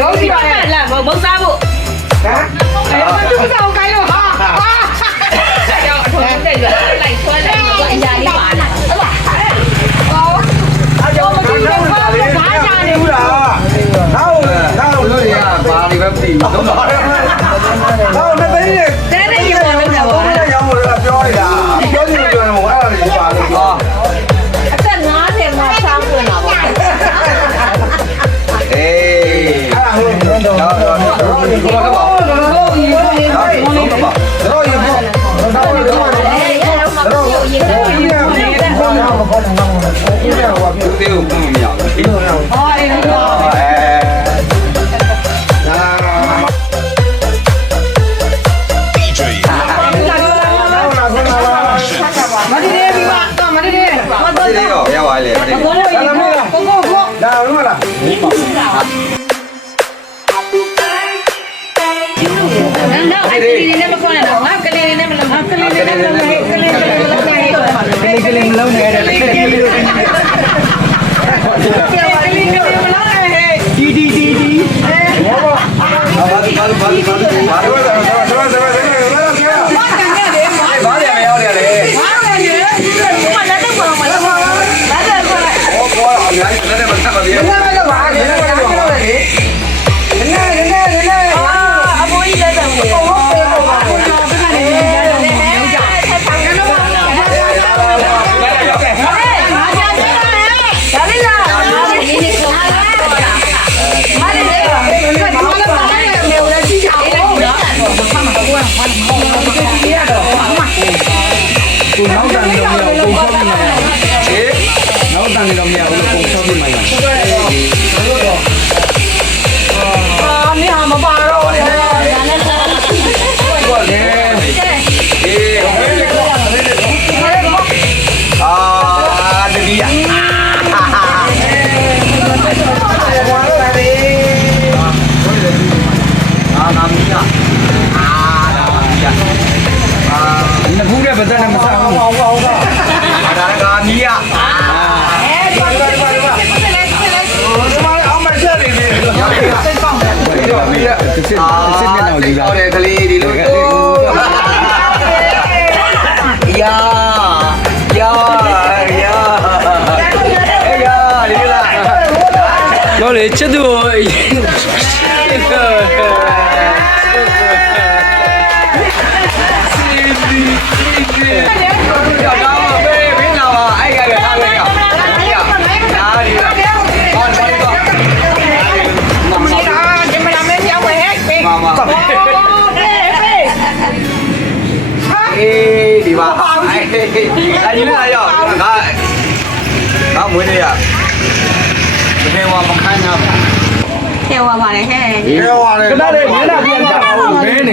တော့ဒီပါလားမဟုတ်စားဖို့ဟမ်အဲ့တော့သူ့ဆောင်ကိုင်းလို့ဟာတော့အထုံးတက်ရလိုက်ဆွဲလိုက်တော့အရာလေးပါလာဟုတ်လားတော့မကြည့်တော့ဘာကြနေဘူးလားနောက်လို့ရပါလိပဲပြီတော့တော့နှစ်သိန်းနဲ့တဲ့တဲ့ရေပေါ်လို့တော့ ရောင်းလို့ပြောနေတာပြောနေတယ်မို့အဲ့ဒါလေးပါလို့ဟာ အသက်90မှာဆောင်းဝင်တာပေါ့အေးအဲ့ဒါဟုတ်တော့တော့ဘာပါတော့ရေပေါ့တော့ရေပေါ့တေးကိုမရဘူး။ဟောအေးတော့အဲမဒီလေးပြီးပါတော့မဒီလေးဒီလေးရောရပါလေဒီကိုဒါလုံးမလားနောက်အကလေးလေးနဲ့မခေါ်နဲ့တော့ငါကလေးလေးနဲ့မလုံးကလေးလေးနဲ့မလုံးကလေးလေးနဲ့မလုံးကလေးမလုံးနဲ့ကလေးကလေးဒီဘာလဲမရောက်ရလေအများကြီးလည်းမဆက်ပါဘူးအဖိုးကြီးလက်ဆောင်ကိုနောက်တန်နေတော့မရဘူးပုံချောပြီးမှာဟေးနောက်တန်နေတော့မရဘူးပုံချောပြီးမှာမင်းမပါတော့လေဟုတ်တယ်အေးတတိယနာမီယာနဘူးတဲ့ပတ်သက်နဲ့မစားဘူးဟုတ်ဒါကမီယာအောင်မဆက်နေပြီစိတ်ပေါက်တယ်မီယာစစ်မျက်နှာယူလာတယ်ကလေးဒီလိုယာလေးလာတော့လေချစ်သူဒီပါအဲဒီလိုရောက်ငါမွေးနေရတကယ်ဝမခိုင်းတာထဲဝါပါလေဟဲ့ထဲဝါလေခဏလေးမျက်နှာပြန်ကြအောင်မင်းနေ